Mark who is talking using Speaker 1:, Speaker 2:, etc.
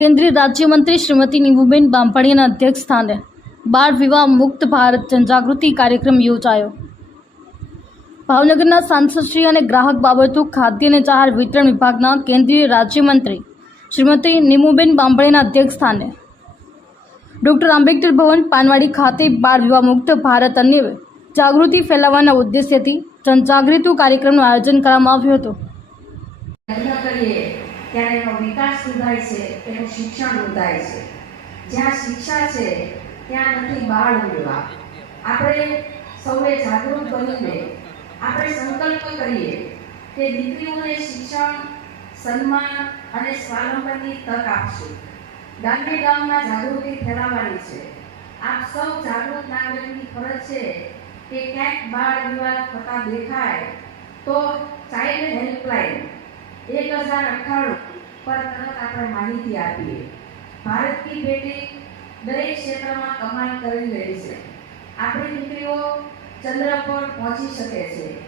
Speaker 1: કેન્દ્રીય રાજ્યમંત્રી શ્રીમતી નીમુબેન અધ્યક્ષ સ્થાને બાળ વિવાહ મુક્ત ભારત જનજાગૃતિ કાર્યક્રમ યોજાયો. ભાવનગરના સાંસદશ્રી અને ગ્રાહક બાબતો ખાદ્ય અને જાહેર વિતરણ વિભાગના કેન્દ્રીય રાજ્યમંત્રી શ્રીમતી નીમુબેન અધ્યક્ષ સ્થાને ડોક્ટર આંબેડકર ભવન પાનવાડી ખાતે બાળ વિવાહ મુક્ત ભારત અને જાગૃતિ ફેલાવવાના ઉદ્દેશ્યથી જનજાગૃતિ કાર્યક્રમનું આયોજન કરવામાં આવ્યું હતું.
Speaker 2: ત્યારે એનો વિકાસ સુધાય છે, એનું શિક્ષણ નોંધાય છે. જ્યાં શિક્ષા છે, ત્યાં નથી બાળ ઉડવા આપણે સૌએ જાગૃત બનીને આપણે સંકલ્પ કરીએ કે દીકરીઓને શિક્ષણ, સન્માન અને સ્વાવલંબનની તક આપશું. ગામે ગામમાં જાગૃતિ ફેલાવવાની છે. આપ સૌ જાગૃત નાગરિકની ફરજ છે કે ક્યાંક બાળ વિવાદ થતા દેખાય તો ચાઇલ્ડ હેલ્પલાઇન એક હજાર અઠ્ઠાણું પર તરત આપણે માહિતી આપીએ. ભારત કી બેટી દરેક ક્ષેત્રમાં કમાલ કરી રહી છે. આપણી દીકરીઓ ચંદ્ર પર પહોંચી શકે છે.